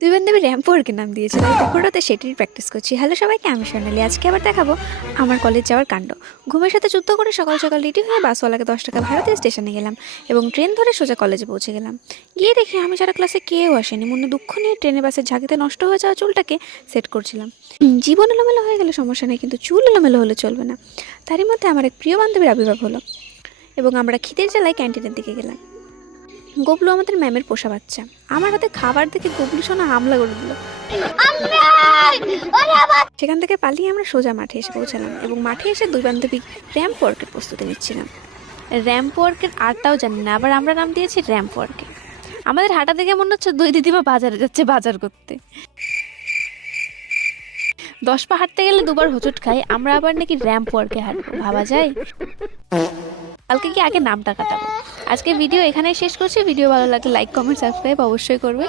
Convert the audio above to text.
দুই বান্ধবী র্যাম্প ওয়ার্কের নাম দিয়েছিল, দুপুরতে সেটির প্র্যাকটিস করছি। হ্যালো সবাইকে, আমি সোনালি। আজকে আবার দেখাবো আমার কলেজ যাওয়ার কাণ্ড। ঘুমের সাথে যুদ্ধ করে সকাল সকাল রেডি হয়ে বাসওয়ালাকে 10 টাকা ভাড়া দিয়ে স্টেশনে গেলাম এবং ট্রেন ধরে সোজা কলেজে পৌঁছে গেলাম। গিয়ে দেখি আমি যারা ক্লাসে কেউ আসেনি। মনে দুঃখ নিয়ে ট্রেনের বাসের ঝাঁকিতে নষ্ট হয়ে যাওয়া চুলটাকে সেট করছিলাম। জীবন এলোমেলো হয়ে গেলে সমস্যা নেই, কিন্তু চুল এলোমেলো হলে চলবে না। তারই মধ্যে আমার এক প্রিয় বান্ধবীর আবির্ভাব হলো এবং আমরা খিদের জ্বালায় ক্যান্টিনের দিকে গেলাম। গবলু আমাদের ম্যামের পোষা বাচ্চা। আমার হাতে খাবার দেখে গবলু সোনা হামলা করে দিল। সেখান থেকে পালিয়ে আমরা সোজা মাঠে এসে পৌঁছালাম এবং মাঠে এসে দুই বান্ধবী র্যাম্প ওয়ার্কের প্রস্তুতি নিচ্ছিলাম। র্যাম্প ওয়ার্কের আরটাও জানি না, আবার আমরা নাম দিয়েছি র্যাম্প ওয়ার্কে। আমাদের হাঁটা দেখে মনে হচ্ছে দুই দিদিমা বাজারে যাচ্ছে বাজার করতে। 10 পা হাঁটতে গেলে দুবার হোঁচট খাই, আমরা আবার নাকি র্যাম্প ওয়ার্কে হাঁটবো, ভাবা যায়। কালকে কি আগে নামটা কাটাবো। আজকে ভিডিও এখানেই শেষ করছি। ভিডিও ভালো লাগলে লাইক, কমেন্ট, সাবস্ক্রাইব অবশ্যই করবে।